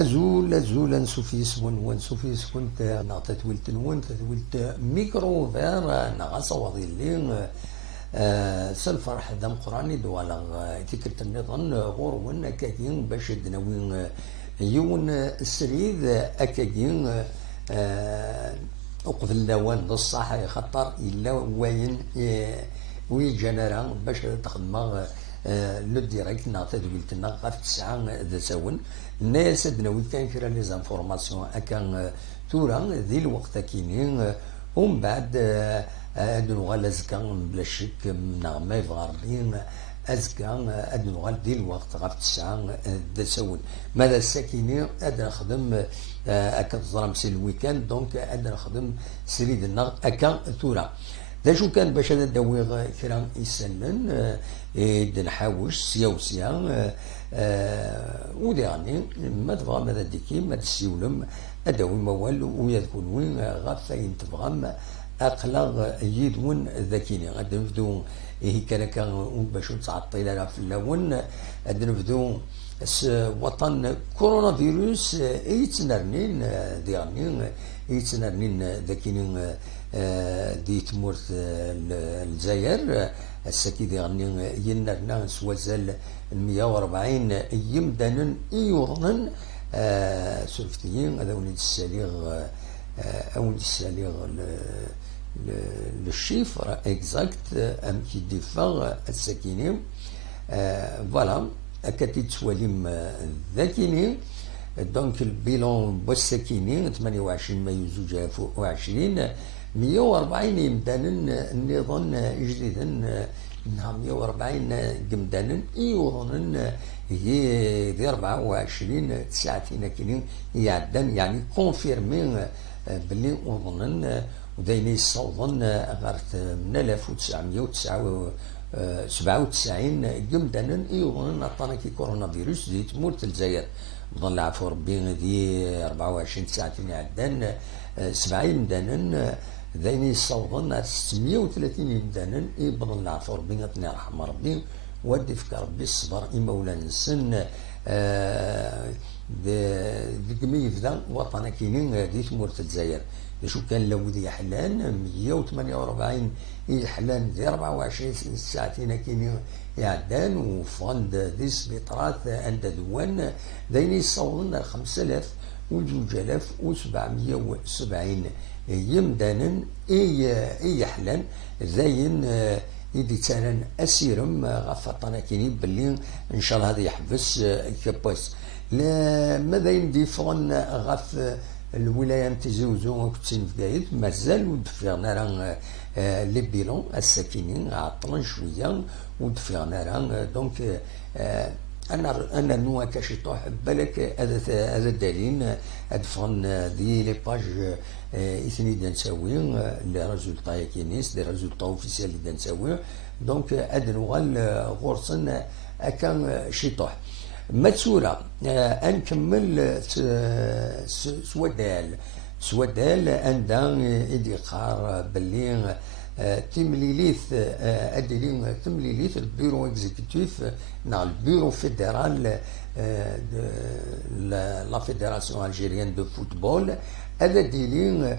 أزول أزول نسوفيس ونسوفيس كنت نعطيت ولت نون ولت ميكرو فير نغاص وضي اللي سالفرح دم قراني دوالا تكرت النظام غور ون أكاكين باش دناوين يون السريد أكاكين وقف اللوان للصح خطر إلا وين ويجنرا باش تخدم لو ديريكت نعطي ولتنا غاف 9 ذا ساون الناس دناوي كان كرا لي زانفورماسيون أكان تورا ذي الوقت كاينين ومن بعد أدنوغال أزكا بلا شك من ما يفغرين أزكا أدنوغال دي الوقت غاف 9 ذا ساون ماذا الساكينين أدنا نخدم أكا تزرم سي الويكاند دونك أدنا نخدم سريد النغ أكا تورا دا شو كان باش هذا داوي كرا يسنن نحاوش سيا وسيا وديعني ما تبغى ماذا ديكي ما تسيولم اداوي موال ويذكون وين غاف فاين تبغى اقلغ يدون ذاكيني غادي نبدو كان باش نتعطي لها في اللون غادي نبدو وطن كورونا فيروس يتنرنين ديعني يتنرنين ذاكيني دي تمورت الجزائر الساكي ديغني ينرنا سوازال 140 يمدانا يوضن سلفتيين هذا وليد الساليغ اوليد الساليغ للشيفر اكزاكت ام كي ديفا الساكيني فوالا اكاتي تسواليم ذاكيني دونك البيلون بوساكيني 28 مايو 2020 140 يمدانا النظام جديدا نها 140 قمدانا يوضن هي ذي 24 ساعتين كاينين يعدان يعني كونفيرمي بلي وضنن ودايني يصوضن غارت من 1997 قمدانا يوضن عطانا كي كورونا فيروس دي تموت الجزائر بظن العفو ربي دي 24 ساعتين يعدان 70 مدانا ذايني يصوضن 630 مدانا بظن العفو ربي الله يرحم ربي ودي فك ربي الصبر مولانا السن ذيك ميفدا وطنا كاينين دي تمورت الجزائر شو كان لودي حلان 148 يحلان دي 24 ساعتين كاينين يعدان وفند دي سبيطرات عند دوان ذاين يصوضن 5770 يمدانا اي حلان ذاين يدي تانا اسيرم غف طناكيني باللي ان شاء الله هذا يحبس كباس لا ماذا يندي فون غف الولايه تزوزو كتين في قايد مازال ودفعنا راه لي بيلون الساكنين عطلان شويه ودفعنا راه دونك انا نوا كاشي طوح بالك هذا الدليل ادفن دي لي باج اثني دنساوي لي ريزولطا كينيس لي ريزولطا اوفيسيال اللي دنساوي دونك ادنوغال غورسن اكا شي طوح ماتسورة انكمل سوادال عندها اديقار باللي تمليليث ادلين تمليليث البيرو اكزيكتيف نا البيرو فيدرال لا فيدراسيون الجيريان دو فوتبول هذا ديلين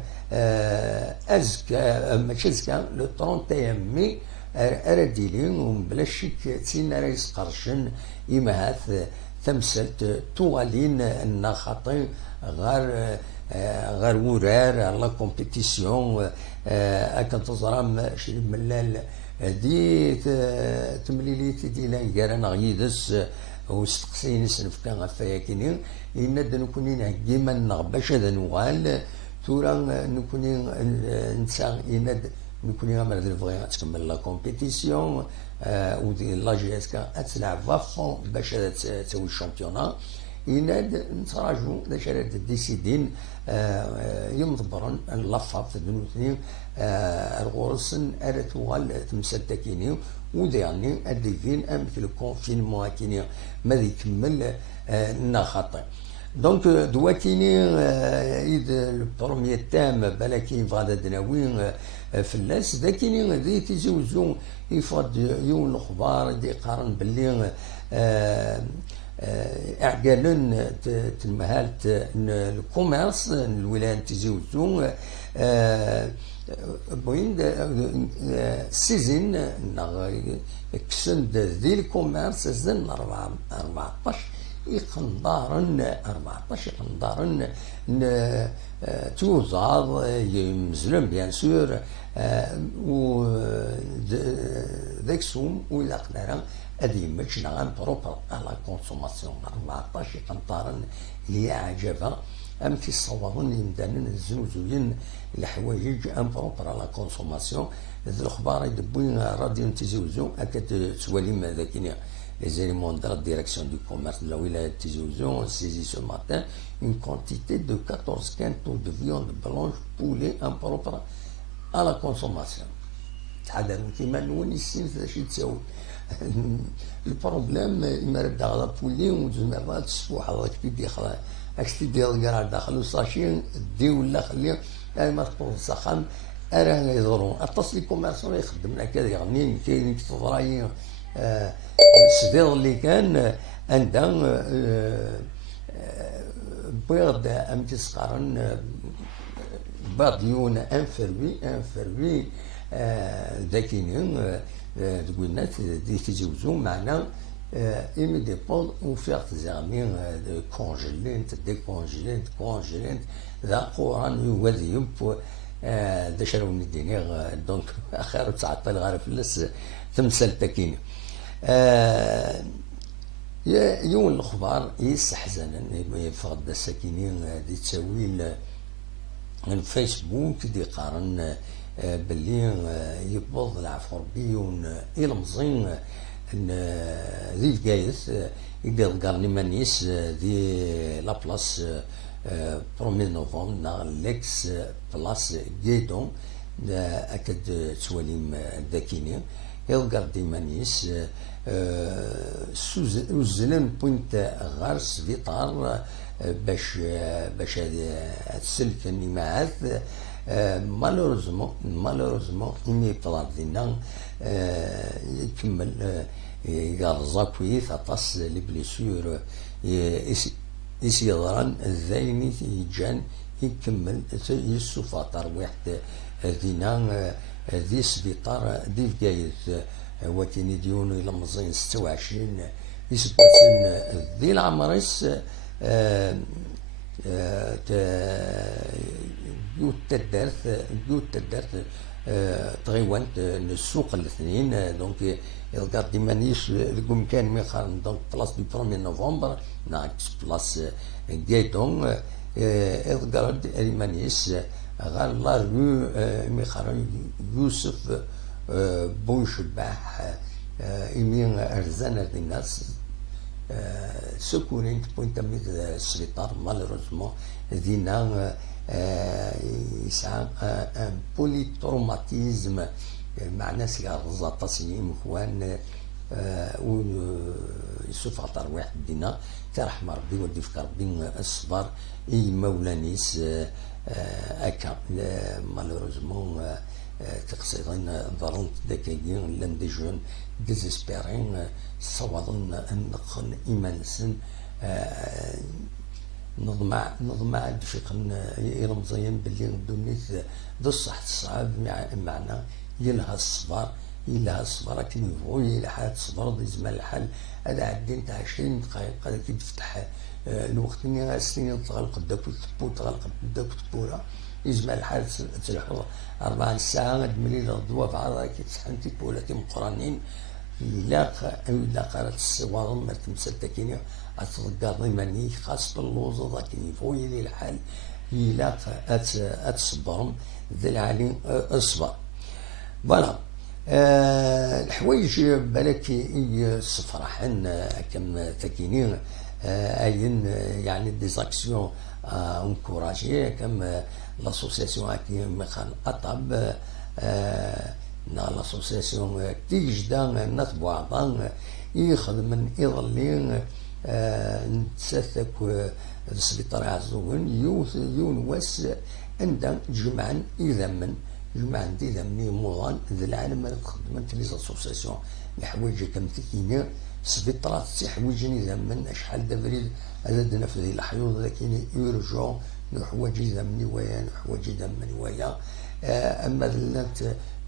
ازكا ماشي ازكا لو 31 مي ارديلين وبلا شك تسين رئيس قرشن يمهاث تمثلت توالين النخاطي غير ورار لا كومبيتيسيون اكن تزرم شي ملال دي تمليليت ديلا كارن غيدس وستقسين سنفكا غفايا كينين إن نكوني نعقيما نغباش هذا نوغال تورا نكوني نسا إن نكوني غامر ذي الفغي تكمل لا كومبيتيسيون ودي لا جي اس كا تلعب فافون باش تسوي الشامبيونا يناد نتراجعوا ذا شرات ديسيدين يمضبرن اللفظ دنوثني الغرسن ارتوغال تمسد كيني وديعني اديفين ام في الكونفينمون كيني ما يكمل نخاطي دونك دواتيني اذ البروميي تام بلاكين فغادا دناوين في الناس ذاكيني ذي تيزوزو يفرض يون الاخبار دي قارن باللي اعقالن تمهالت الكوميرس الولايات تيزي وزو بوين سيزين كسند ذي الكوميرس زن 14 يقندارن 14 يقندارن توزار يمزلن بيان سور و ذاك سوم ولا قدران هذه مش نعم بروبر على كونسوماسيون 14 يقندارن هي عجبه ام كيصورون يمدانن الزوزوين الحوايج ام بروبر على كونسوماسيون هذ الاخبار يدبوين راديو تيزوزو اكاد تواليم ذاكينيا les éléments de la direction du commerce de la wilaya de Tizi Ouzou ont saisi ce matin une quantité de 14 quintaux de viande blanche poulet impropre à la consommation. تحدثوا كيما نوني السين شي تساوي البروبليم اما رد على بولي وجوج مرات السبوح هذاك تيدي خلا هاك تيدي الكرا داخل وصاشي دي ولا خليه ما تطول السخان راه يضرون اتصل كوميرسون يخدم هكذا يعني كاين تضراي الصديق اللي كان عندها بيض ام تسقرن باديون انفروي ذاكينين تقولنا تيزوزو معنا ايمي دي بول وفيغت زعمين كونجلينت كونجلينت ذا قران يوذيب ذا شراوني الدنيا دونك اخر تعطل غير فلس تمثل تكيني يوم الاخبار يستحزن يفقد الساكنين دي تساويل الفيسبوك دي قارن باللي يبوظ العفو ربي يلمزين ذي الكايث يقدر قارني مانيس دي لا بلاص برومي نوفمبر نا ليكس بلاص جيدون اكد تواليم ذاكيني يلقى ديمانيس وزلن بوينت غارس فيطار باش السلك النماعات مالوريزمون مي بلادينا يكمل يغرزا كويس اطاس لي بليسيور يسيضران الذايني يجان يكمل يسوفاطر واحد دينا ذي سبيطار دي فكايث وكيني ديونو إلى مزين 26 يسبوسن ذي العمريس يوت تدرت تغيوانت السوق الاثنين دونك يلقى ديمانيش لكم كان ميخارن دونك بلاص دو 1 نوفمبر ناكس بلاص جيتون يلقى ديمانيش غير لا رو ميخارن يوسف بونشباح يمين أرزانة الناس سكونين بوينت من السبيطار مالوروزمون دينا يسعى ان بولي تروماتيزم مع ناس يغرزا تصيم اخوان و يسوف عطار واحد دينا ترحم ربي ودي في ربي الصبر اي مولانيس اكا مالوروزمون تقصيرين ضرون دكايين لان دي جون ديزيسبيرين صوضن النقن ايمانسن نضمع دفقن يرمزين باللي الدنيث ذو الصح الصعب معنا يلها الصبر لكن يبغوا يلحق الصبر ضي زمان الحال هذا عدين تاع 20 دقائق هذا كي تفتح الوقت اللي السنين تغلق داك التبو تغلق داك التبوله يجمع الحال تلحظ 4 ساعات ملي الضوا في عرضها كي تسحن تيبوله مقرنين إلا قالت الصوار ما تمسل تاكيني أتذكر ماني خاصة اللوز ذاك يفوي لي الحال إلا أتصبرهم ذي العالي الصبر فوالا الحوايج بالك يصفرحن كم تاكيني أين يعني ديزاكسيون انكوراجي كم لاسوسياسيون هاكي مخان أطب لاسوسياسيون تيجدا ناس بعضان يخدم يظلين نتسثك السبيطار عزوين يون واس عندها جمعا يذمن جمعا يذمني موضان ذي العالم خدمت لي لاسوسياسيون الحوايج كم تكيني سبيطرات تحويجني زمن شحال د بريد هذا نفذ الحيوض لكن يرجعوا نحوجي زمني ويا نحوجي زمني ويا اما لات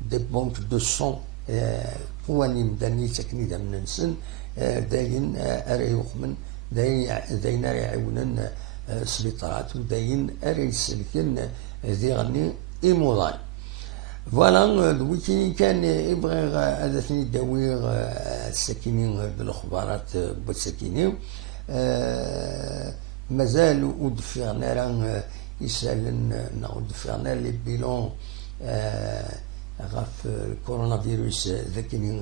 دي بونك دو سون قواني مدني تكني زمن نسن داين اري يخمن داين اري يعاونن سبيطرات وداين اري يسلكن ذي غني ايموضان فوالا الويكي كان يبغي هذا ثني داوي الساكنين بالاخبارات بالساكنين مازال ودفعنا راه يسالن ودفعنا لي بيلون غاف الكورونا فيروس ذاكني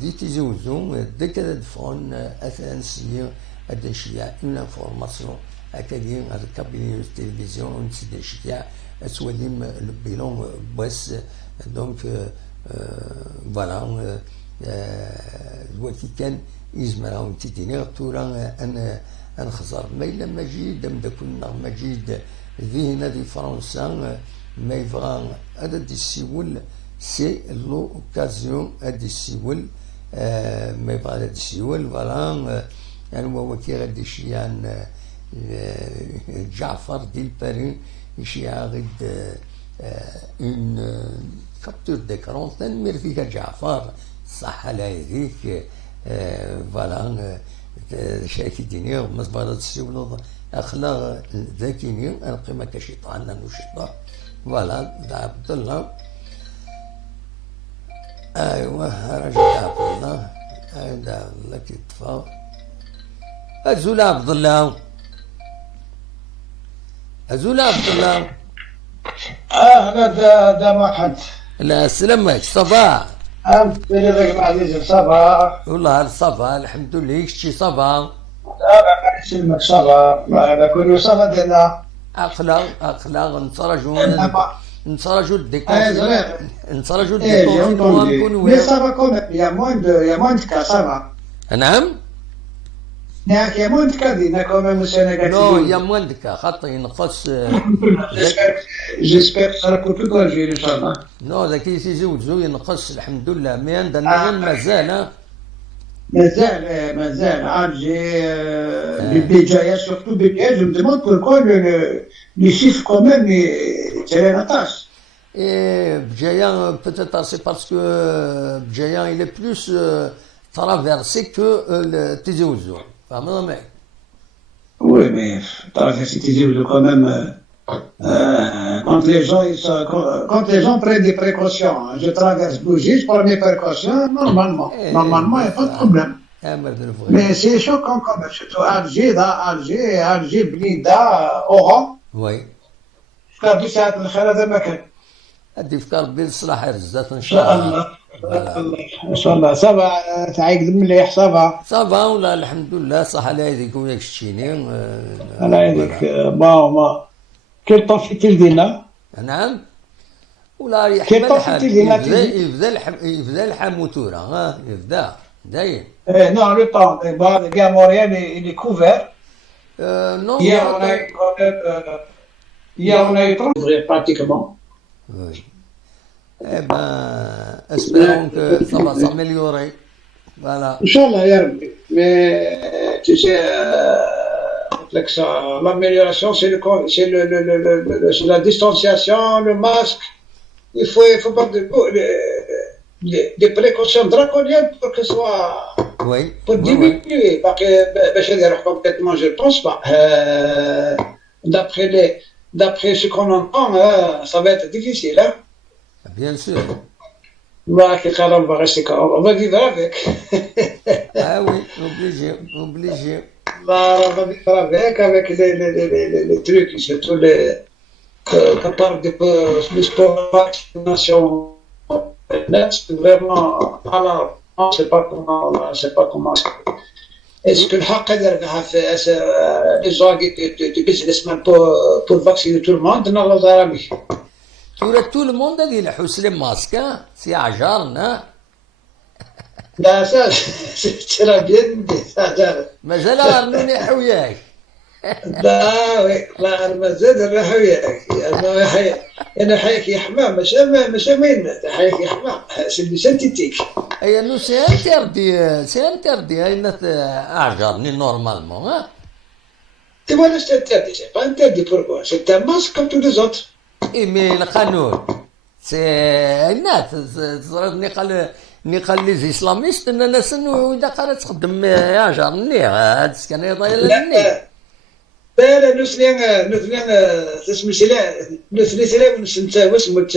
دي تيزوزو داك دفعون اثناء سير هذا الشيء اون انفورماسيون هكذا هذا كابيني التلفزيون سيدي الشيء اسوديم البيلون بس دونك فوالا الوقت كان يزمر تيديني تورا انا نخزر ما الا مجيد دام كنا مجيد ذهنا دي فرنسا ما يبغى هذا دي السيول سي لوكازيون هذا السيول ما يبغى هذا السيول فوالا يعني هو كي غادي شيان جعفر ديال باري يشيع غد اون كابتور ديكرون تنمر فيها جعفر صح على يديك فوالا شايف الدنيا ومزبرة السيول اخلاق ذاكيني القيمة كشيطان وشيطان فوالا دا عبد الله ايوه رجل عبد الله هذا الله كيطفى ازول عبد الله ازول عبد الله دا واحد لا سلامك صباح بلي ذاك العزيز صباح والله صباح الحمد لله شتي صباح يسلمك صباح هذا كله صباح ديالنا اخلاق نتفرجوا الديكونسيون نتفرجوا mais الديكونسيون ça va quand même il y a moins de cas ça va نعم il y a moins de cas دينا quand même au Sénégal نو يا موالدك خاطر ينقص j'espère que ça va couper quoi j'ai inchallah نو ذاك يزوجوا ينقص الحمد لله مي عندنا مازال مازال Alger Béjaïa surtout Béjaïa je me demande pourquoi les chiffres quand même c'est la tâche Bjaïa peut-être c'est parce que Bjaïa il est plus traversé que le Tizi Ouzou. Oui, mais traverser Tizi Ouzou quand même quand les gens prennent des précautions, je traverse Bougie, je prends mes précautions, normalement il n'y a pas de problème. Mais c'est choquant quand même, surtout Alger, Blida, Oran. Oui. فكر بساعة الخير هذا ما كان. هدي فكر بالصلاح رزات ان شاء الله. ان شاء الله صافا تعيق مليح صافا ولا الحمد لله صح على يديك وياك شتيني. على يديك ما كل طون في تلدينا. نعم. ولا يحمل الحال يبدا الحموتورة ها يبدا دايم. Non, le temps, le gars moyen il est couvert. Non. Hier on a eu 30 pratiquement. Oui. Eh ben, espérons que ça va s'améliorer. Voilà. Inch'Allah, ya Rabbi. Mais tu sais, l'amélioration, c'est la distanciation, le masque. Il faut pas des précautions draconiennes pour que ce soit. Oui. Pour diminuer. Parce que je vais dire complètement, je ne pense pas. D'après ce qu'on entend, ça va être difficile. Hein? Bien sûr. On va vivre avec. Ah oui, obligé. On va vivre avec les trucs, surtout quand on parle de sport, vaccination, c'est vraiment. Alors, on ne sait pas comment. Est-ce que le haq les gens de businessmen pour vacciner tout le monde? Non, tout le monde a dit le حسن masque, c'est عجارنا. لا c'est la bien dit ça. مازال غنوني حوياك. لا وي لا أنا زاد نروح وياك أنا حيك يا حمام مش مين حيك يا حمام سيدي سنتيتيك. اي نو سي انتردي اين اعجرني نورمالمون ها. Tu vois, là, c'est interdit. C'est pas interdit pourquoi? C'est un masque comme tous les autres. اي مي القانون سي الناس صارت نقال لي زيسلاميست ان الناس انه اذا قالت تخدم اعجرني هاد السكان يضايل مني. لا لا نثنيا اسمي سلا نثني سلا ونسنتا واسمت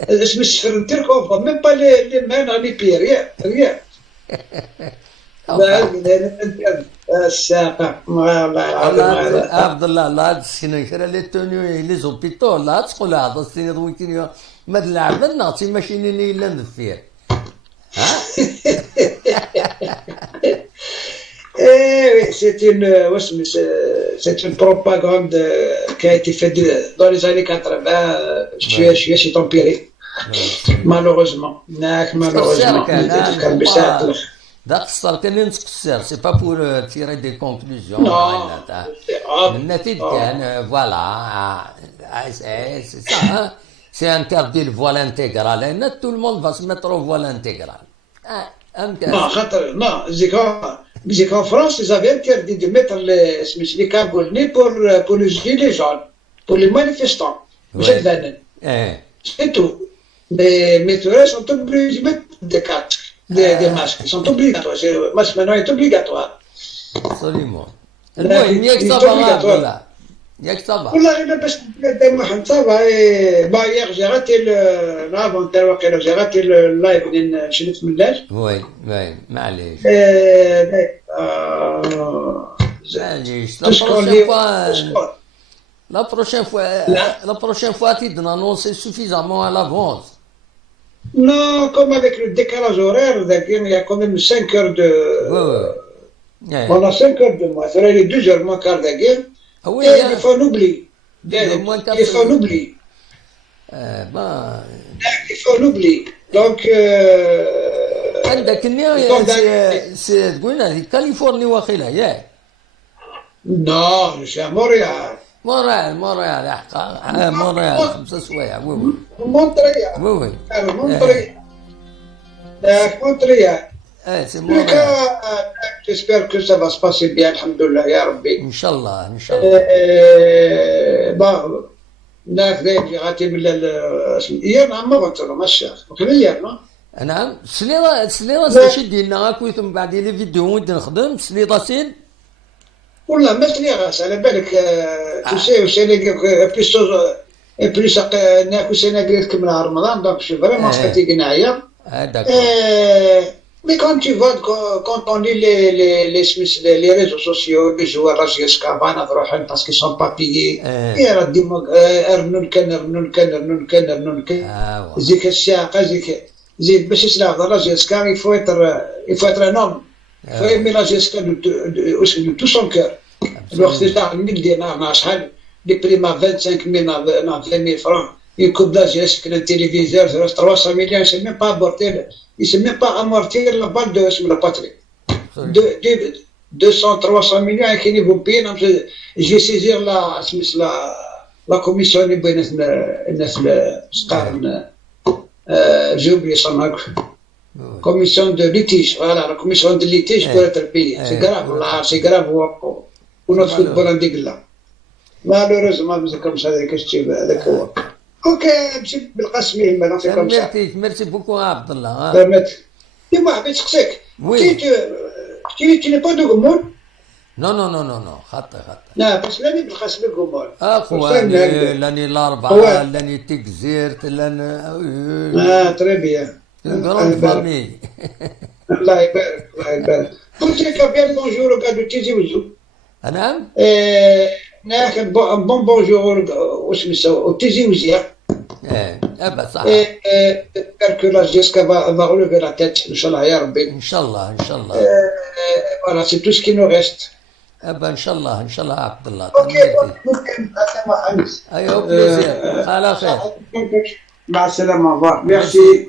اسمي السفر نتركو ميم با لي مان راني بير يا الساقة والله العظيم عبد الله لا تسكن كرا لي توني لي زوبيتو لا تقول هذا السنين ضويتني ما لعبنا تي ماشيني الا ندفير ها. Oui, c'est une propagande qui a été faite dans les années 80. Je suis tempéré. Malheureusement. Malheureusement. ذاك الصار كان نتكسر سي با بور تيري دي كونكلوزيون النتيجة كان فوالا سي سا سي انتردي الفوال انتيغرال لان تو الموند فا سميترو فوال انتيغرال Non, non, c'est qu'en France, ils avaient interdit de mettre les cagoulés pour les gilets jaunes, pour les manifestants. Ouais. C'est tout. Mais tous les sont obligés de mettre des casques, des masques. Ils sont obligatoires. Le masque maintenant est obligatoire. Absolument. المهم ياك صافا ولا ياك صافا. والله إلا باش قدام واحد صافا با ياك جي راتي لافون تاع واقيلا جي راتي اللايف اللي شريت من الليل. وي معليش. معليش la prochaine fois tu dois annoncer suffisamment à l'avance. Non, comme avec le décalage horaire, il y a quand même 5 heures de. On a 5 heures de moins. Ça les 2 heures moins quart de guerre. Ah oui, et il faut en oublier. Il faut en oublier. Il faut en oublier. Donc. عندك سي تقول هذه كاليفورنيا واخيلا ياك؟ Non, je suis à Montréal. مونريال حقا مونريال 5 سوايع وي Montréal. وي Montréal. سي مونريال. J'espère que ça va se passer bien, alhamdoulilah, ya Rabbi. ان شاء الله Bon, ناس ذاك يغاتي من ايام عم بطلوا ماشي وكليا ما. نعم سليضه شي ديالنا هاك ويثم بعد لي فيديو ودي نخدم سليضه سين والله ما سليغاس على بالك وسي بليس ناكو سنه قريت من رمضان دونك شي فريمون فاتيغي نعيا. Mais quand on lit les réseaux sociaux, les joueurs jusqu'à Vanna parce qu'ils sont pas payés, il y a il faut être un homme. Il faut aimer la gestion de tout son cœur. Les primes à 25 000, à 20 000 francs. Une coupe d'Asie, un téléviseur, 300 millions, il ne sait même pas aborder, il ne sait même pas amortir la balle de la patrie. 200, 300 millions, et qui vont payer. Je vais saisir la commission de j'ai oublié son nom. Commission de litige, voilà, la commission de litige pour être payé. C'est grave, là, c'est grave pour notre football en dégueulasse. Malheureusement, c'est comme ça que je suis avec moi. Ok, مشيت بالقسم يهمنا في كم ساعة. ميرسي بوكو عبد الله. فهمت. ديما حبيت نسقسيك. tu n'es pas de Gomor? Non, خطي. لا بس لاني بالقسم الجمهور. اخواني لاني الاربعة لاني تكزيرت لان. تري بيان. Grande famille. الله يبارك. قلت لك بيان بونجور وقعدوا تيجي وجهو. نعم. ناخذ بون بونجور واش نسوي وتيجي وزيا. صح. j'espère que la Jessica va relever la tête, Inch'Allah, ya Rabbi. Inch'Allah. Voilà, c'est tout ce qui nous reste. Inch'Allah, Abdullah. Ok, au plaisir. على خير. مع السلامة, au revoir. Merci.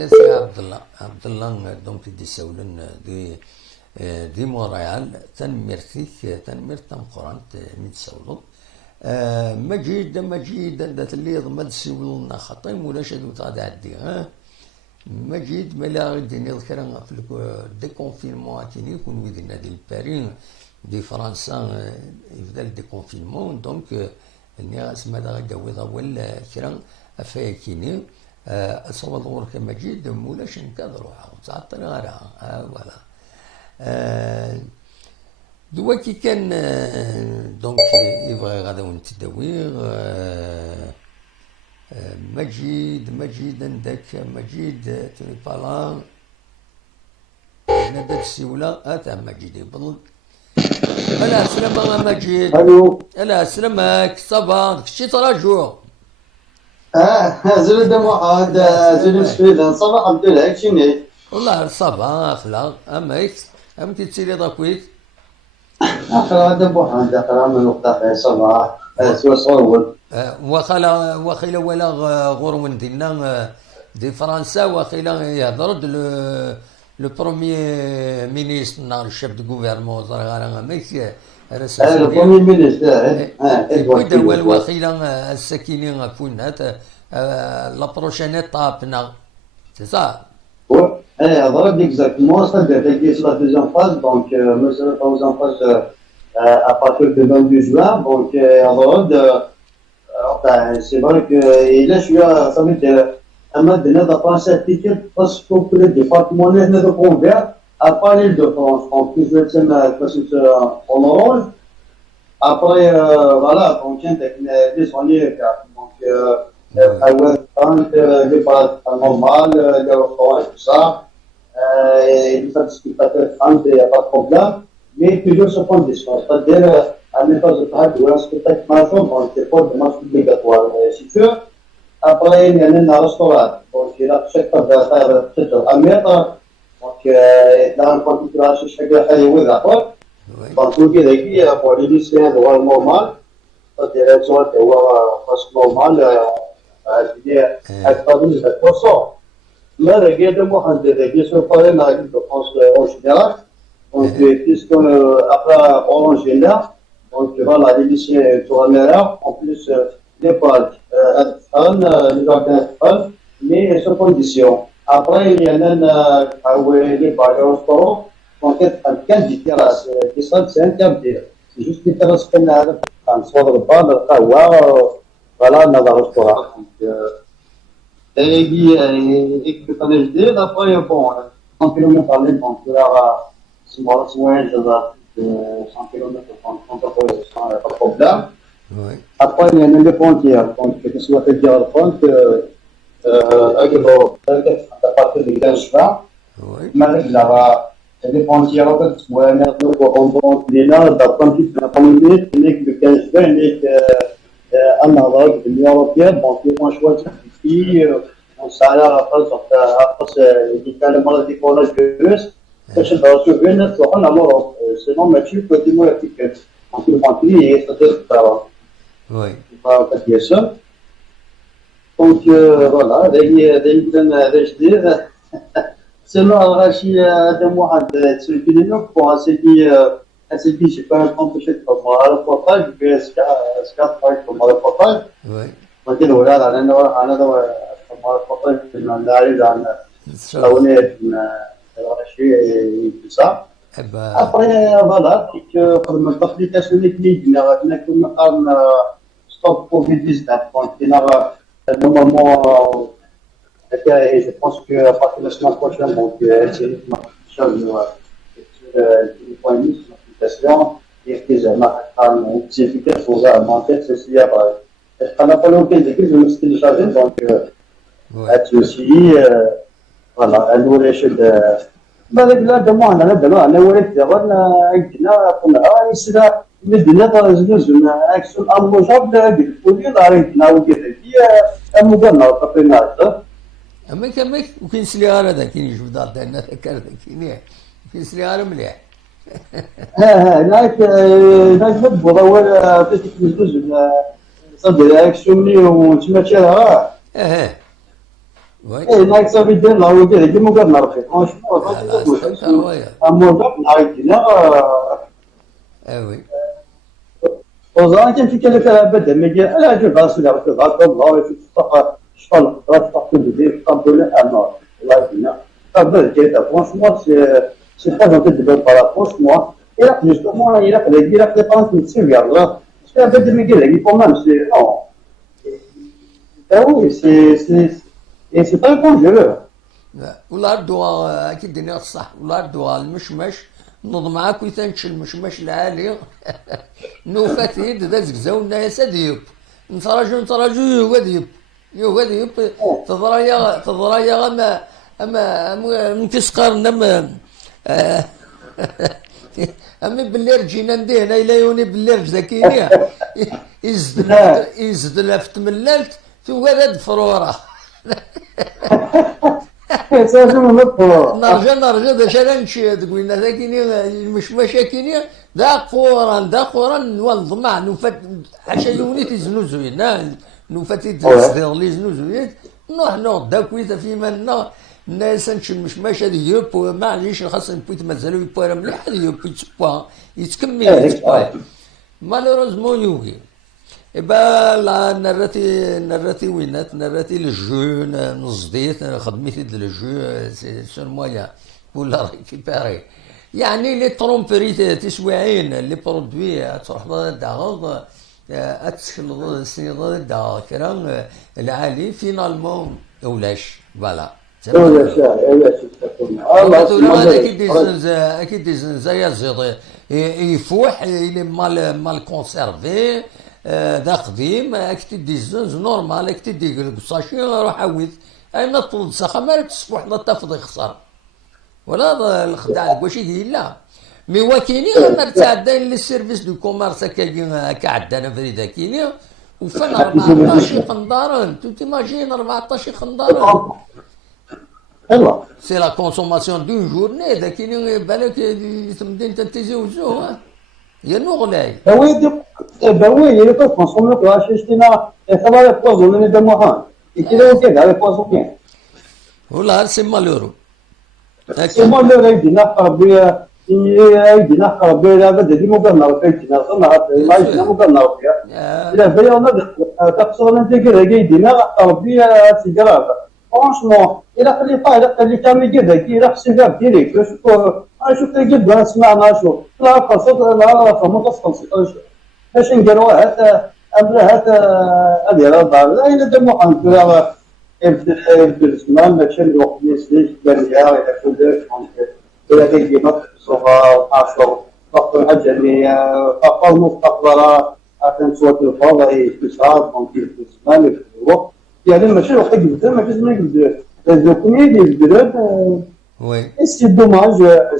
Merci Abdullah. Donc, il dit دي مونريال. تنميرتك تنميرت تمقرانت نتسولو مجيد ذات اللي ما تسولنا خطي ولاش هادو تعدي مجيد ملا غديني ذكرنا في الديكونفينمون كاين يكون ويدنا ديال باريس دي فرنسا يبدا الديكونفينمون دونك الناس ما غادي ولا كرا افاكيني اصوب دورك مجيد مولاش نكاد روحها تعطل غيرها فوالا. دلوقتي كان دونك يبغي غادا ونتداوير مجيد عندك مجيد توني بالا هنا داك السيولة تاع مجيد يبطل. ألا سلامة مجيد. الو. ألا سلامك صافا داكشي تراجو. زلد محمد زلد سفيدان صباح عبد الله كشيني. والله صافا أخلاق أماك أم تيتسيري داكويت. أخلاق محمد أخلاق من وقت صباح سوا صور. وخيلا ولا غورون ديالنا دي فرنسا وخيلا يهضر لو بروميي مينيستر نهار الشاب دو غوفرنمون صار غير ماك لو بروميي مينيستر كنت هو وخيلا الساكنين كنا لا بروشين ايطاب سي سا هضر اكزاكتومون صافي تاكيس لا دوزيام فاز دونك مثلا لا دوزيام فاز à partir du 22 juin donc enfin, c'est vrai que là, je suis à ça veut dire un match de notre français ticket parce que le département est de convert à part l'île de France. Donc, je vais être en orange. Après, voilà, donc, il y a des soignés. Donc, les pas normal, les restaurants et tout ça. Les spectateurs, il n'y a pas de problème. Mais toujours sur condition. C'est-à-dire, à l'état de travail, ou un spectacle majeur, donc c'est pas de marche obligatoire. Si tu veux, après, il y a un restaurant. Donc, il y a chaque fois de faire un mètre. Donc, dans le configuration, chaque fois, d'accord. Donc, tout est réglé pour les lycéens de voir normal. C'est-à-dire, ils ont été voir normal, c'est-à-dire, à 30%. Mais, regardez-moi, on a réglé sur le de France en général. Donc, après, en général, donc voilà, les lycéens sur la en plus les parcs, les jardins, mais sous condition. Après, il y a les parcs et restaurants, donc quelqu'un dit terrasse, c'est interdit. C'est juste des terrasses qu'on a, soit le bar, le kawa, voilà, dans le restaurant. Et que t'en as dit, après, bon, 100 km à l'île, donc il y aura soin, 100 km, pas de problème. Oui. Après, il y a les frontières. Donc, que ce soit fait dire à partir du 15 juin, mais là, les frontières, en fait, les là, d'après la communauté, le 15 juin, en Europe, l'Union européenne, donc, ils vont choisir ici, on s'arrête après, les maladies coronavirus. Sinon, Mathieu peut dire la ticket. Donc, le rempli et ça doit être Oui. pas bien ça. Donc, voilà, selon Rachid de Mohamed, celui qui est là, pour ainsi dit, j'ai pas un empêché de faire le reportage, je vais faire le reportage. Oui. Donc, voilà, reportage, et tout ça. Après, voilà, c'est que comme l'application technique, il y a un stop Covid-19. Donc, il y a normalement, je pense qu'à partir de la semaine prochaine, donc, c'est une l'application, et que c'est efficace pour monter ceci après. On n'a pas l'occasion d'écrire, je me suis téléchargé, donc, là-dessus aussi, voilà, elle doit lâcher de. بعد لا دموع أنا ولدت أنا كنا يصير مدينة تزوج أنا أكسون أمو جاب لا بالكل يضارين ناوي كذا أمو قلنا قبلنا أما كمك وكين سليارة ذا كين يشوف دار دنا ذكر ذا كين كين سليارة مليح نايت بدور في تزوج صدق أكسوني وتمشي لها وي اي نايك صافي دير لا ودي هذيك مو قادر نعرف لا استمتع ويا امور نعيطنا وي وزان كان في كلفة بدا ميجي انا جيت راسي على كذا الله في الصفا شغل قدرت تحط بدي قبل انا الله يبينا قبل جيت فرانشمون سي با جونتي دو بارا فرانشمون et justement il a fait penser une série là c'est un peu de Miguel il faut même c'est non ah oui c'est pas un bon jeu ولا الدواء اكيد الدنيا الصح ولا الدواء المشمش نوض معاك ويتنش المشمش العالي نوفات يد ذا زقزاو الناس ديب نتراجو يوغا ديب تضرايا اما مكسقر نما اما باللي رجينا ندهنا الى يوني باللي رجدكينيا يزد لفت ملالت توالد فروره نرجع ذا شرنشي تقول لنا ذاكيني المشمشة كيني ذا قوران والضمع نوفات حاشا يوني تزنو زوين نوفات تزدير لي زنو زوين نروح داكويتا فيما الناس نمشي المشمشة ديوب معليش خاصة نبويت مازالو يبويرا مليح ديوب يتسبوا يتكمل مالوروزمون يوغي إبا لا نراتي وينات نراتي للجو نصديت خدمتي د الجو سور مويا ولا ريكيباري يعني لي ترومبري تسويعين لي برودوي تروح داغ اتشلض السنيض داغ كرا العالي فينالمون ولاش فوالا اكيد ديزنزا يزيد يفوح مال كونسيرفي ذا قديم اكتي ديزنز نورمال اكتي دي القصاشي روح عوض اين نطلب سخا ما تصبح لا تفضي خساره ولا الخداع واش يدير لا مي وكيني غير تعدى للسيرفيس دو كوميرس كعدانا فريده كيني وفن 14 قنطار انت تيماجين 14 قنطار الله سي لا كونسوماسيون دو جورني ذا كيني بالك تمدين تزوجوه يا نغلاي oui, il est pas consommé pour acheter ça va les poisons, on est de moi. Et qu'il est ok, dans les poisons bien. Voilà, c'est malheureux. C'est malheureux, il n'a pas bu, il n'a pas bu, il avait des mots dans le pays, il n'a pas bu, il a veillé en a personne intégré, il n'a pas bu, c'est grave. Franchement, il a fait les caméras, il a fait des direct, je fais des gars, c'est ma chose. Là, quand ça, là, comment ça se passe? باش نديروا هذا هذه راه لا الا دمو حنقولها الزمان ماشي الوقت اللي سليت باليا الى كل الى كيما صوغا وعاشور وقت الحاجه اللي فقط المستقبل عشان صوت الفضاء يتصاب ممكن في الزمان في الوقت يعني ماشي الوقت جدا ماشي زمان جدا لازم يكون البلاد وي سي دوماج لا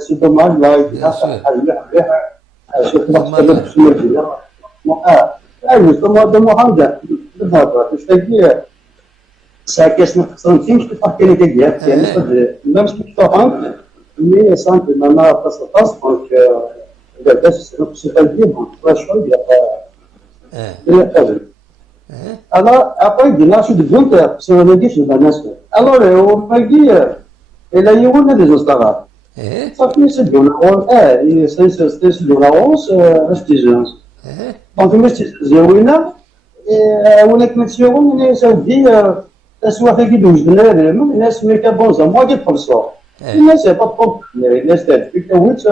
شوف ما justement de Mohamed, c'est-à-dire, c'est la question de qui je parle quelle guerre, même si tu parles, mais sans que maman face à face, donc c'est pas dire, donc franchement, il n'y a pas de. Alors, après, il y a une vente sur le guichet de la nation. Alors, on m'a dit, et là, il y a des Oscars. Ça fait c'est de la rose, prestigieuse. Donc, زوينة ولكن مسيوغون اللي ساودي أسوا في كيدوش دنا الناس ميكا بونزا موا كي تخلصو الناس يا با بروبليم الناس تاعك كويت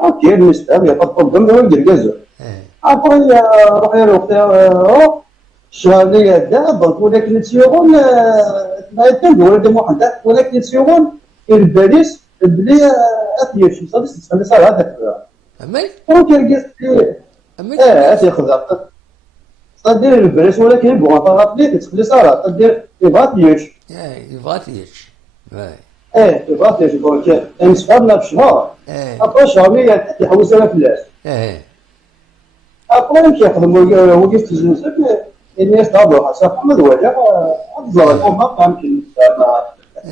اوكي الناس تاعك يا با بروبليم هو يركزو ابري روح يروح الشهر اللي هدا دونك ولكن مسيوغون ما يتندو محمد ولكن مسيوغون الباريس بلي اثيش صافي تسمى صار هذاك امي دونك يركز هاتي خذها تدير البريس ولكن يبغى طرافلي تخلي صارت تدير يبغى تيش يبغى تيش يبغى تيش دونك نصفرنا بشهر ابرا شهر يحوس على فلاس ابرا يمشي يخدم وقيت تجنسك الناس تهضر حسن محمد ولا افضل الامه يمكن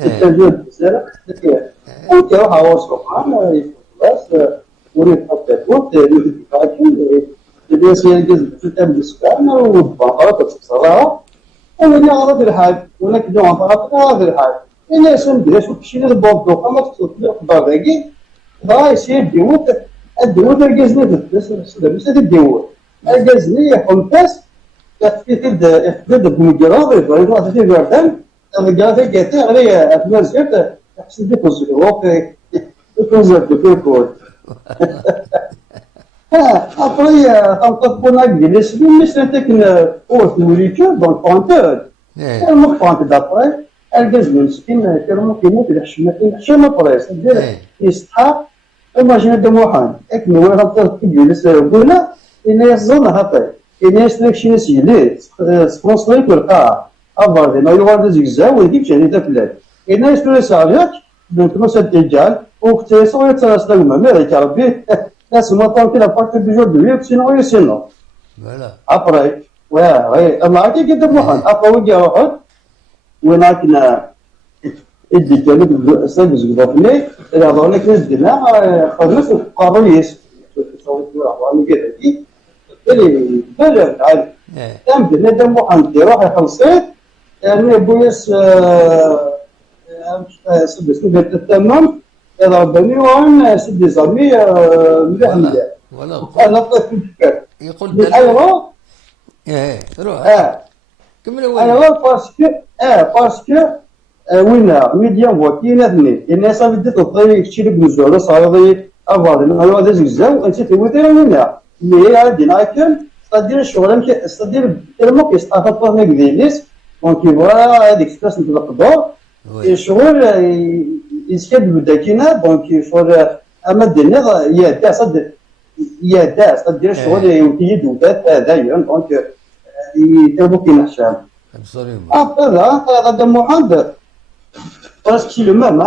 التجربه بزاف وتروح اوصل بس وريت حتى الناس يلقز تتم بالسكان والبقرة تتصرها انا اللي غلط الحال ولا كدو عن طرف غلط الحال انا اسم بلاش وكشي البوردو اما تقدر باقي ضاي يصير ديوت الديوت الجزني بس الديوت الجزني يحمتاس يحدد بمجرد يبغى تجي الوردان الرجال تيجي عليه أثناء زيادة يحسن ديك الزيوت يكون زاد بيكون après تنطبقنا جلس بالنسبة تكن أوت نوريتور دون بونتور المخ بونت دابري الجاز مسكين كرمو كيموت الحشمة بريس يستحق إماجين دموحان لكن هو غلط جلس قلنا إن يصزن هطي إن يسلك شي نسيلي سبونسري كل أبغى ما يوارد زيزا ويجيب شيء تفلت إن يسلك سعيك دونك نص الدجال وكتيسو يتراسل الممالك ربي ناس ما طول كده بارت بجور دوية سينو يسينو فوالا أبري وي أما عادي جدا محن أبا وجه واحد ولكن إدي كانت سادس قضافني إذا ظهرك نزدنا خلص قاريس أنا كده دي بلغ عادي تم دنا دم محن تروح يخلصيت يعني بويس سادس نبت التمام إذا ربني وأنا سدي زمي مليح مليح. ولا أنا طفل كبير. يقول بالأيوة. روح. كمل أيوة باسكو وينا ميديا وكينا اثنين. الناس بدأت تطير كشيء بنزوله صايري أفضل. أيوة هذا زوج أنت تويتر وينا. اللي هي ديناكل صدير الشغل صدير تلمك يستعرض طه نقدينيس. ممكن ولا هذيك ستاس نتلقى الشغل يسكت بداكينا دونك شغل اما الدنيا يا صدر صدر الشغل يوتي دودات دايما دونك يتربو كيما الشام هذا محمد presque le même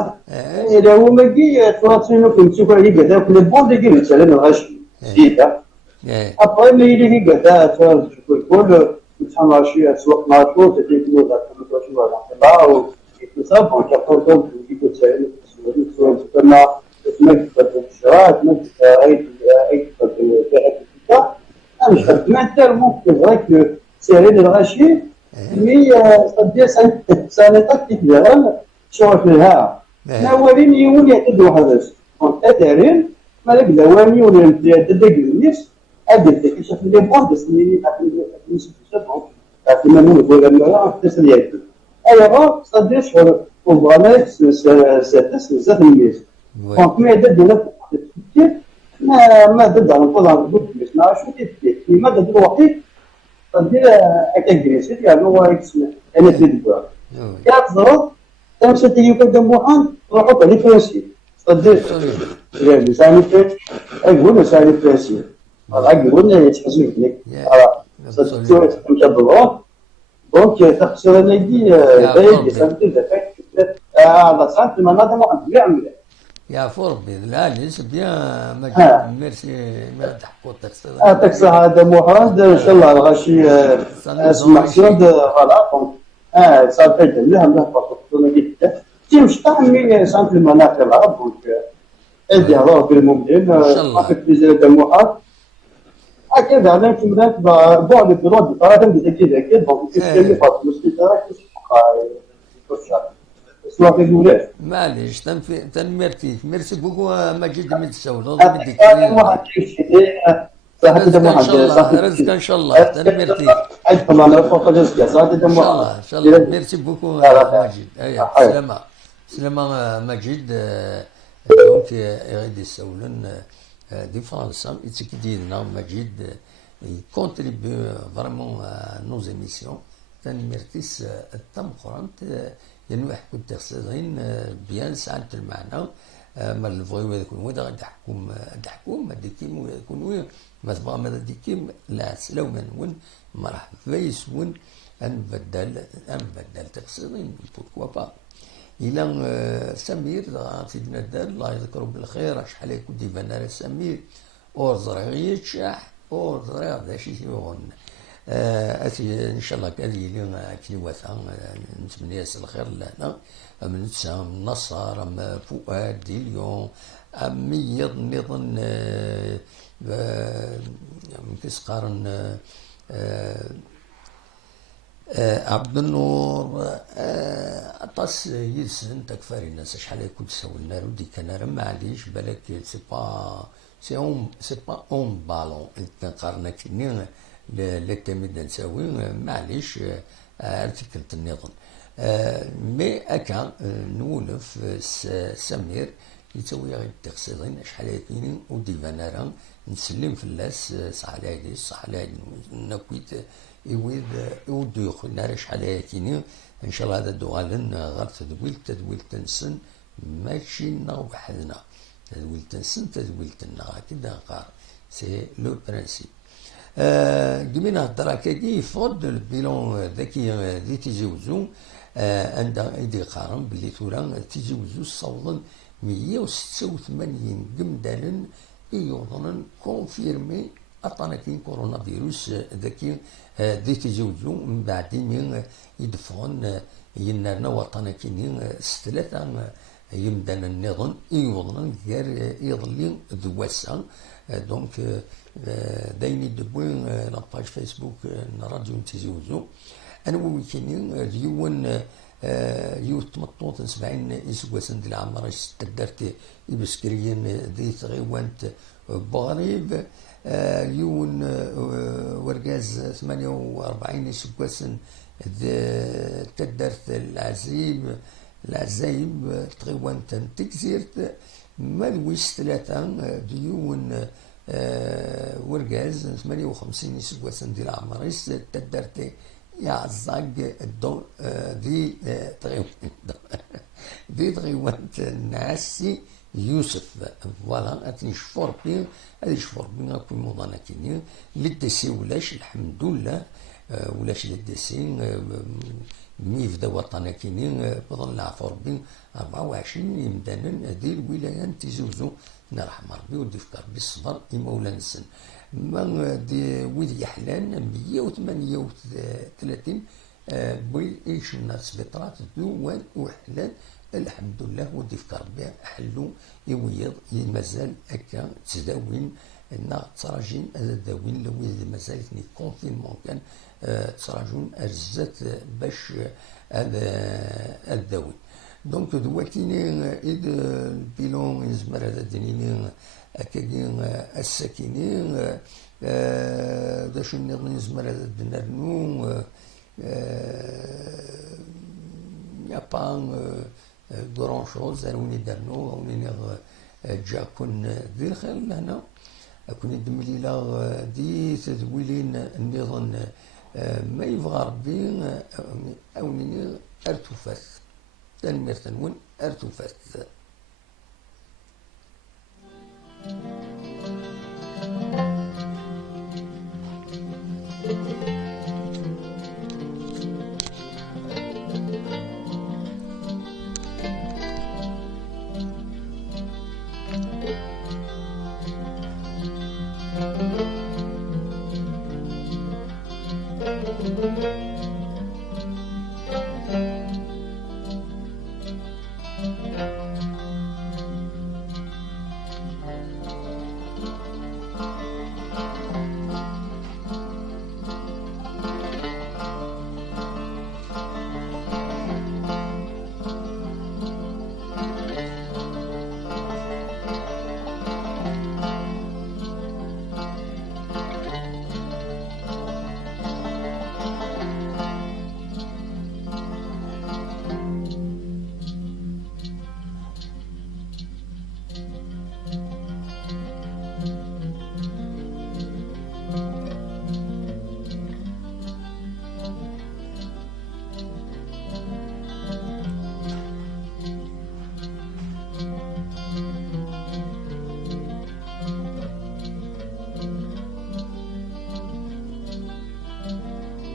et là où me dit toi comme tu vois il y a des bons de gueule ça le rage dit après mais il y a des toi je peux ça marche sur ma chose c'était tout ça comme toi tu vois là et tout ça bon après donc il faut ça sur كما تمك الشراء تمك اي كذا انا مش ما ترمو كذاك سيرين الغاشي مي صدق سنه تكتيك شوف لها الاولين يولي يعتدوا هذا ادارين مالك دواني ولا تدق الناس ادت كيشوف لي بوندس اللي ما نقول ولا تسليات ايوا صدق شغل وبغانا ساتس بزاف الناس دونك ما يدير ما تبدا نطلع بالضبط باش نعرف شو كيف ما تدير وقتي تدير هكا كريسيت يعني هو يسمع انا تدير يا تزرد تمشي تيجي قدام بوحان روحوا على فرنسي تدير يعني ثاني اقول ثاني فرنسي اقول يتحسوا لك صدق تمشي بالروح دونك تخسر انا دي داير سنتي هذا صارت المناظر ما يعمل يا فوربي لا ليس بيان ميرسي ما تحكوا تكسر هذا محمد ان شاء الله غاشي سمعتون فوالا دونك صارت لها فاطمه جدا تمشي تعمل صارت المناطق العرب دونك ادي هضر بالمؤمنين ما في بليزير محمد هكذا انا كنت بعد الدراسه طبعا بديت كذا دونك كيف فاطمه معليش تنمرتي ميرسي بوكو مجيد من السول بديك رزق ان شاء الله تنمرتي ان شاء الله ميرسي بوكو مجيد سلامة مجيد دونك يغيد السولن دي فرنسا يتكدينا مجيد يكونتريبيو فريمون نوز ايميسيون تنمرتيس التم قرانت يعني كنت تخصصين بيان ساعة المعنى ما الفغيو يكون ودا تحكم ما ديكيم يكون ما تبغى ما ديكيم لا سلو من ون ما راح فيس ون نبدل تخصصين بوركوا با إلى سمير سيدنا الدار الله يذكره بالخير شحال يكون ديفانا سمير اور زرعي شاح اور زرعي هذا شي يغن ان شاء الله كان يلي كي وثا نتمنى الخير لنا من تسام نصر ام فؤاد ديليون ام نظن كيس قارن عبد النور اطاس يلسن تكفاري الناس شحال كنت سولنا له ديك انا معليش بالك سي با اون بالون كنقارنا كني للتميد نساوي معليش ارتكلت النظام مي اكا نولف سمير يتوي غير التقصيرين شحال كاينين وديفان راه نسلم في اللاس صح على صح على نكويت يويد ودو يخلنا شحال كاينين ان شاء الله هذا دوالن غير تدويل تنسن ماشي نا وحدنا تدويل تنسن تدويل تنا هكذا قار سي لو برانسيب قبينا هضرا كي يفضل البيلون ذكي دي تيجي وزو عندها ايدي قارن بلي ثورا تيجي وزو صولا 186 قمدالا يوضن كونفيرمي عطانا كاين كورونا فيروس ذاكي دي تيجوزو من بعد من يدفعون ينارنا وطانا كاينين ثلاثة يمدانا النظام يوضن غير يظلي دواسا دونك دايني دبوين لاباج فيسبوك راديو تيجوزو انا ويكينين اليوم يوت تمطوط 70 يسواسن ديال العمر تدرت يبسكريين ذي تغيوانت بغريب يون ورقاز 48 يسواسن تدرت العزايب تغيوانت تكزيرت مالويس ثلاثة ديون ورقاز 58 يسواسن ديال العمر تدرت يعزق الدو دي تغيوانت ناسي يوسف فوالا اتني شفور بين هذه شفور بين اكو موضانا كيني للدسي ولاش الحمد لله ولاش للدسي ميف دا وطنا كيني بظل عفور بين 24 يمدانا هذه الولايات تيزوزو نرحم ربي ودي في ربي الصبر يمولانا السن ما دي ويد يحلان 138 بوي ايش الناس بطرات دوان وحلان الحمد لله ودي في ربي حلو يويض مازال هكا تداوين نا تراجين هذا داوين لو مازال ثني كونفينمون كان تراجون ارزات باش هذا الداوين دونك دواتيني إذ البيلون يزمر هذا دنيني أكادين الساكنين دا شو نغني يزمر هذا دنرنو يا با غران شوز أوني درنو أوني نغ جا كون ذي الخير لهنا أكون الدملي لا دي تدويلين النظام ما يبغى ربي أوني أرتفاث تنميرتنون أرتفاث Thank you.